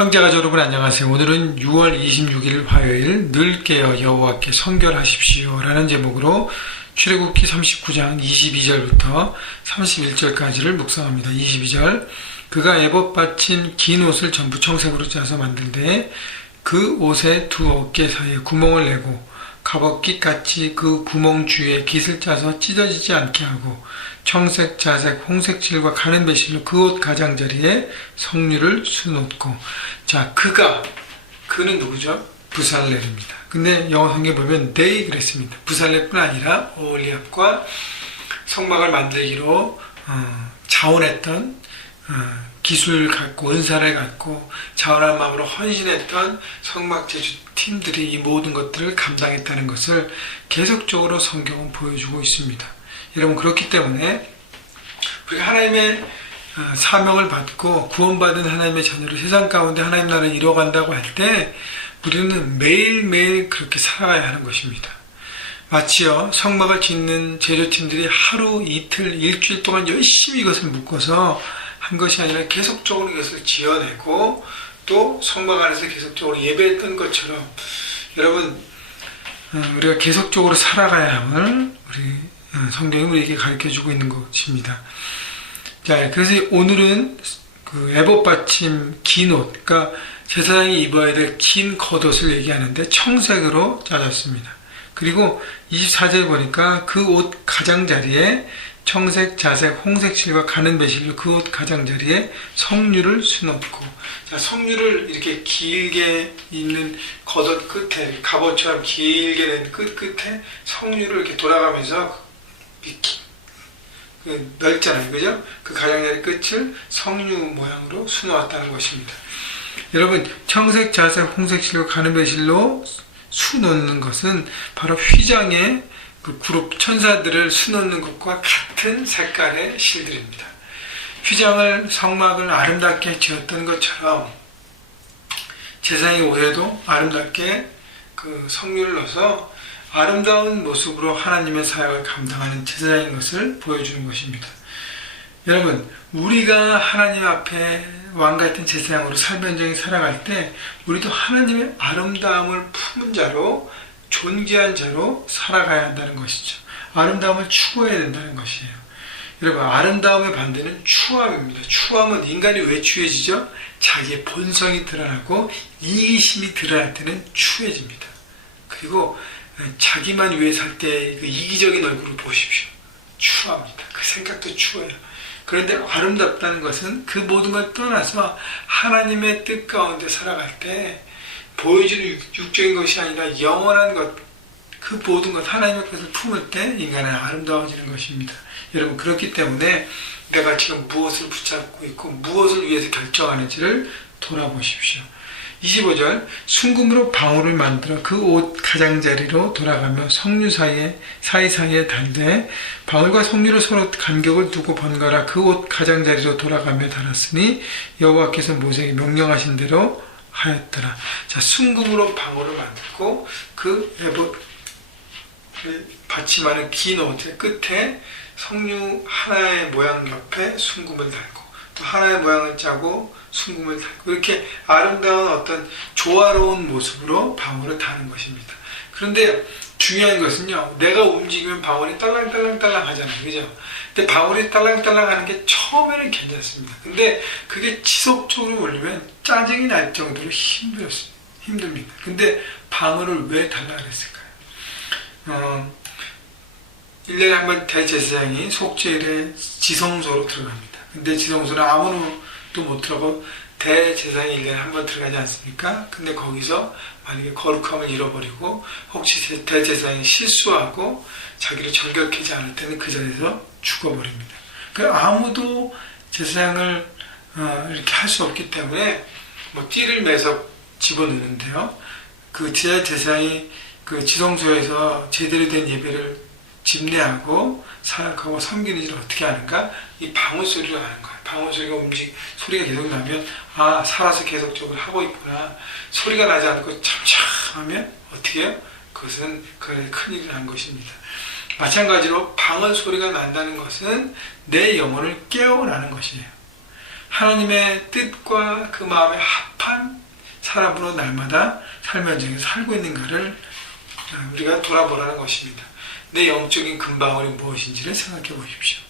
형제가 여러분 안녕하세요. 오늘은 6월 26일 화요일 늘 깨어 여호와께 성결하십시오 라는 제목으로 출애굽기 39장 22절부터 31절까지를 묵상합니다. 22절 그가 에봇 받친 긴 옷을 전부 청색으로 짜서 만들되 그 옷의 두 어깨 사이에 구멍을 내고 갑옷깃같이 그 구멍 주위에 깃을 짜서 찢어지지 않게 하고 청색, 자색, 홍색 실과 가는 배실로 그 옷 가장자리에 성류를 수놓고. 자, 그는 누구죠? 부살렐입니다. 근데 영어 성경에 보면 they 그랬습니다. 부살렐뿐 아니라 오홀리압과 성막을 만들기로 자원했던 기술 갖고 은사를 갖고 자원한 마음으로 헌신했던 성막 제주 팀들이 이 모든 것들을 감당했다는 것을 계속적으로 성경은 보여주고 있습니다. 여러분, 그렇기 때문에 우리가 하나님의 사명을 받고 구원받은 하나님의 자녀로 세상 가운데 하나님 나라를 이뤄간다고 할 때 우리는 매일매일 그렇게 살아가야 하는 것입니다. 마치요 성막을 짓는 제조팀들이 하루, 이틀, 일주일 동안 열심히 이것을 묶어서 한 것이 아니라 계속적으로 이것을 지어내고 또 성막 안에서 계속적으로 예배했던 것처럼 여러분, 우리가 계속적으로 살아가야 함을 우리 성경이 우리에게 가르쳐주고 있는 것입니다. 자, 그래서 오늘은 그 에봇 받침 긴 옷, 그러니까 제사장이 입어야 될 긴 겉옷을 얘기하는데 청색으로 짜졌습니다. 그리고 24절 보니까 그 옷 가장자리에 청색, 자색, 홍색 실과 가는 배실로 그 옷 가장자리에 성류를 수놓고. 자, 성류를 이렇게 길게 있는 겉옷 끝에, 갑옷처럼 길게 된 끝에 성류를 이렇게 돌아가면서 넓잖아요, 그죠? 그 가장자리 끝을 성류 모양으로 수놓았다는 것입니다. 여러분, 청색, 자색, 홍색 실과 가는 배실로 수놓는 것은 바로 휘장의 그 그룹 천사들을 수놓는 것과 같은 색깔의 실들입니다. 휘장을 성막을 아름답게 지었던 것처럼 제사장의 옷에도 아름답게 그 성류를 넣어서 아름다운 모습으로 하나님의 사역을 감당하는 제사장인 것을 보여주는 것입니다. 여러분, 우리가 하나님 앞에 왕같은 제사장으로 삶의 현장에 살아갈 때 우리도 하나님의 아름다움을 품은 자로, 존귀한 자로 살아가야 한다는 것이죠. 아름다움을 추구해야 된다는 것이에요. 여러분, 아름다움의 반대는 추함입니다. 추함은 인간이 왜 추해지죠? 자기의 본성이 드러나고 이기심이 드러날 때는 추해집니다. 그리고 자기만 위해 살 때 그 이기적인 얼굴을 보십시오. 추합니다. 그 생각도 추워요. 그런데 아름답다는 것은 그 모든 걸 떠나서 하나님의 뜻 가운데 살아갈 때 보여지는 육적인 것이 아니라 영원한 것, 그 모든 것, 하나님의 것을 품을 때 인간은 아름다워지는 것입니다. 여러분, 그렇기 때문에 내가 지금 무엇을 붙잡고 있고 무엇을 위해서 결정하는지를 돌아보십시오. 25절 순금으로 방울을 만들어 그 옷 가장자리로 돌아가며 성류 사이사이에 달되 방울과 성류를 서로 간격을 두고 번갈아 그 옷 가장자리로 돌아가며 달았으니 여호와께서 모세에게 명령하신 대로 하였더라. 자, 순금으로 방울을 만들고 그 에봇 받침하는 긴 옷의 끝에 성류 하나의 모양 옆에 순금을 달고 또 하나의 모양을 짜고 순금을 달고 이렇게 아름다운 어떤 조화로운 모습으로 방울을 다는 것입니다. 그런데 중요한 것은요, 내가 움직이면 방울이 딸랑딸랑딸랑 하잖아요, 그죠? 근데 방울이 딸랑딸랑 하는 게 처음에는 괜찮습니다. 근데 그게 지속적으로 올리면 짜증이 날 정도로 힘듭니다. 근데 방울을 왜 달라 그랬을까요? 1년에 한 번 대제사장이 속죄일에 지성소로 들어갑니다. 근데 지성소는 아무도 못 들어가고 대제사장이 1년에 한 번 들어가지 않습니까? 근데 거기서 만약에 거룩함을 잃어버리고 혹시 대제사장이 실수하고 자기를 정결케지 않을 때는 그 자리에서 죽어버립니다. 아무도 제사장을 이렇게 할 수 없기 때문에 띠를 매서 집어넣는데요. 그 제사장이 그 지성소에서 제대로 된 예배를 집례하고 사역하고 섬기는 일을 어떻게 하는가? 이 방울 소리로 하는 거예요. 방울 소리가 소리가 계속 나면 살아서 계속적으로 하고 있구나. 소리가 나지 않고 참참하면 어떻게 해요? 그것은 큰일을 한 것입니다. 마찬가지로 방울 소리가 난다는 것은 내 영혼을 깨어나는 것이에요. 하나님의 뜻과 그 마음에 합한 거룩한 사람으로 날마다 삶의 현장에서 살고 있는가를 우리가 돌아보라는 것입니다. 내 영적인 근방울이 무엇인지를 생각해 보십시오.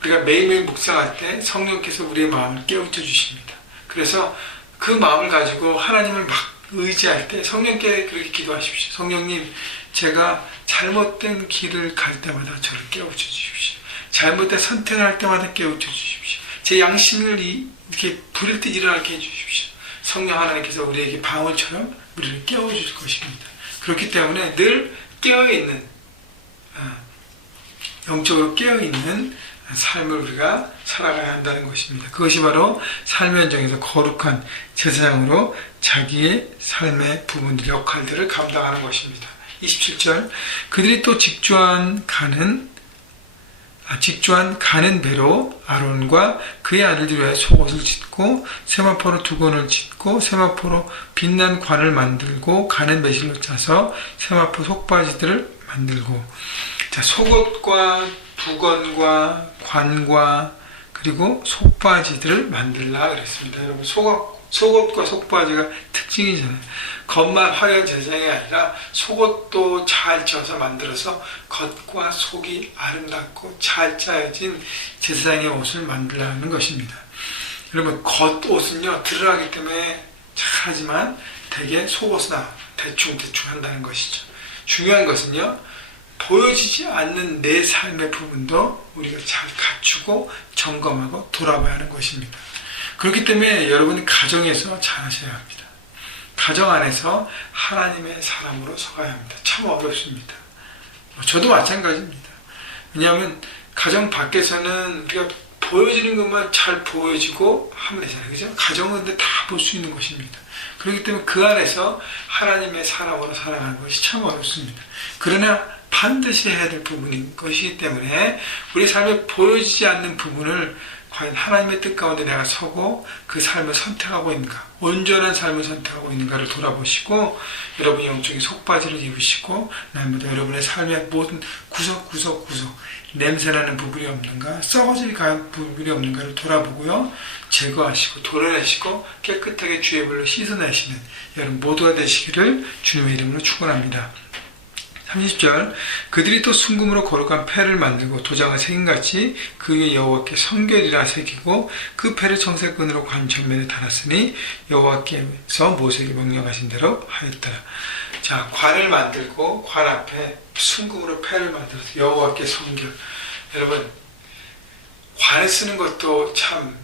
우리가 매일매일 묵상할 때 성령께서 우리의 마음을 깨우쳐 주십니다. 그래서 그 마음을 가지고 하나님을 막 의지할 때 성령께 그렇게 기도하십시오. 성령님, 제가 잘못된 길을 갈 때마다 저를 깨우쳐 주십시오. 잘못된 선택을 할 때마다 깨우쳐 주십시오. 제 양심을 이렇게 부릴 때 일어나게 해주십시오. 성령 하나님께서 우리에게 방울처럼 우리를 깨워줄 것입니다. 그렇기 때문에 늘 깨어있는, 영적으로 깨어있는 삶을 우리가 살아가야 한다는 것입니다. 그것이 바로 삶의 현장에서 거룩한 제사장으로 자기의 삶의 부분들, 역할들을 감당하는 것입니다. 27절, 그들이 또 직주한 가는 배로 아론과 그의 아들들 위하여 속옷을 짓고 세마포로 두건을 짓고 세마포로 빛난 관을 만들고 가는 매실로 짜서 세마포 속바지들을 만들고, 자, 속옷과 두건과 관과 그리고 속바지들을 만들라 그랬습니다. 여러분, 속옷과 속바지가 특징이잖아요. 겉만 화려한 제사장이 아니라 속옷도 잘 쪄서 만들어서 겉과 속이 아름답고 잘 짜여진 제사장의 옷을 만들라는 것입니다. 여러분, 겉옷은요 드러나기 때문에 잘하지만 대개 속옷은 대충 한다는 것이죠. 중요한 것은요, 보여지지 않는 내 삶의 부분도 우리가 잘 갖추고 점검하고 돌아봐야 하는 것입니다. 그렇기 때문에 여러분, 가정에서 잘 하셔야 합니다. 가정 안에서 하나님의 사람으로 서가야 합니다. 참 어렵습니다. 저도 마찬가지입니다. 왜냐하면 가정 밖에서는 우리가 보여지는 것만 잘 보여지고 하면 되잖아요. 그죠? 가정은 근데 다 볼 수 있는 것입니다. 그렇기 때문에 그 안에서 하나님의 사람으로 살아가는 것이 참 어렵습니다. 그러나 반드시 해야 될 부분인 것이기 때문에 우리 삶에 보여지지 않는 부분을 과연 하나님의 뜻 가운데 내가 서고 그 삶을 선택하고 있는가, 온전한 삶을 선택하고 있는가를 돌아보시고, 여러분이 영적인 속바지를 입으시고 날마다 여러분의 삶의 모든 구석구석 냄새나는 부분이 없는가, 썩어질 부분이 없는가를 돌아보고요, 제거하시고 도려내시고 깨끗하게 주의 불로 씻어내시는 여러분 모두가 되시기를 주님의 이름으로 축원합니다. 30절, 그들이 또 순금으로 거룩한 패를 만들고 도장을 새김같이 그 위에 여호와께 성결이라 새기고 그 패를 청색끈으로 관 전면에 달았으니 여호와께서 모세에게 명령하신 대로 하였더라. 자, 관을 만들고 관 앞에 순금으로 패를 만들어서 여호와께 성결. 여러분, 관을 쓰는 것도 참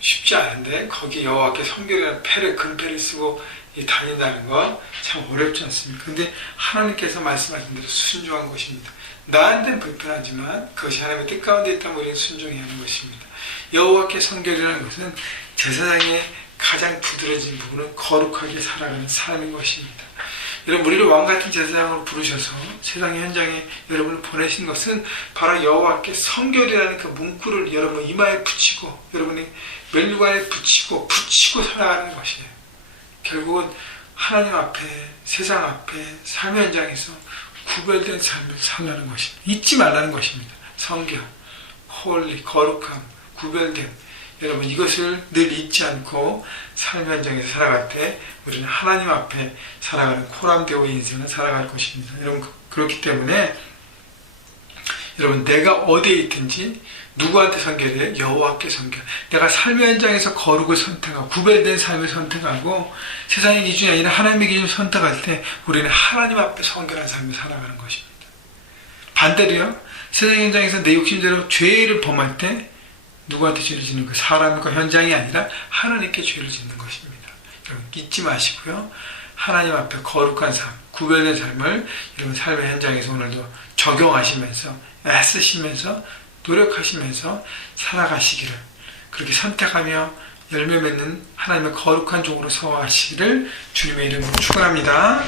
쉽지 않은데 거기 여호와께 성결이라는 패를, 금패를 쓰고 다닌다는 건 참 어렵지 않습니까? 근데 하나님께서 말씀하신 대로 순종한 것입니다. 나한테는 불편하지만 그것이 하나님의 뜻 가운데 있다면 우리는 순종해야 하는 것입니다. 여호와께 성결이라는 것은 제사장의 가장 부드러진 부분은 거룩하게 살아가는 삶인 것입니다. 여러분, 우리를 왕같은 제사장으로 부르셔서 세상의 현장에 여러분을 보내신 것은 바로 여호와께 성결이라는 그 문구를 여러분 이마에 붙이고 여러분이 멜루관에 붙이고 살아가는 것이에요. 결국은 하나님 앞에, 세상 앞에, 삶의 현장에서 구별된 삶을 살라는 것입니다. 잊지 말라는 것입니다. 성결, 홀리, 거룩함, 구별됨. 여러분, 이것을 늘 잊지 않고 삶의 현장에서 살아갈 때 우리는 하나님 앞에 살아가는 코람데오의 인생을 살아갈 것입니다. 여러분, 그렇기 때문에 여러분, 내가 어디에 있든지 누구한테 성결해요? 여호와께 성결. 내가 삶의 현장에서 거룩을 선택하고 구별된 삶을 선택하고 세상의 기준이 아니라 하나님의 기준을 선택할 때 우리는 하나님 앞에 성결한 삶을 살아가는 것입니다. 반대로요, 세상 현장에서 내 욕심대로 죄를 범할 때 누구한테 죄를 짓는 거예요? 사람과 현장이 아니라 하나님께 죄를 짓는 것입니다. 여러분, 잊지 마시고요, 하나님 앞에 거룩한 삶, 구별된 삶을 여러분 삶의 현장에서 오늘도 적용하시면서 애쓰시면서 노력하시면서 살아가시기를, 그렇게 선택하며 열매 맺는 하나님의 거룩한 종으로 서하시기를 주님의 이름으로 축원합니다.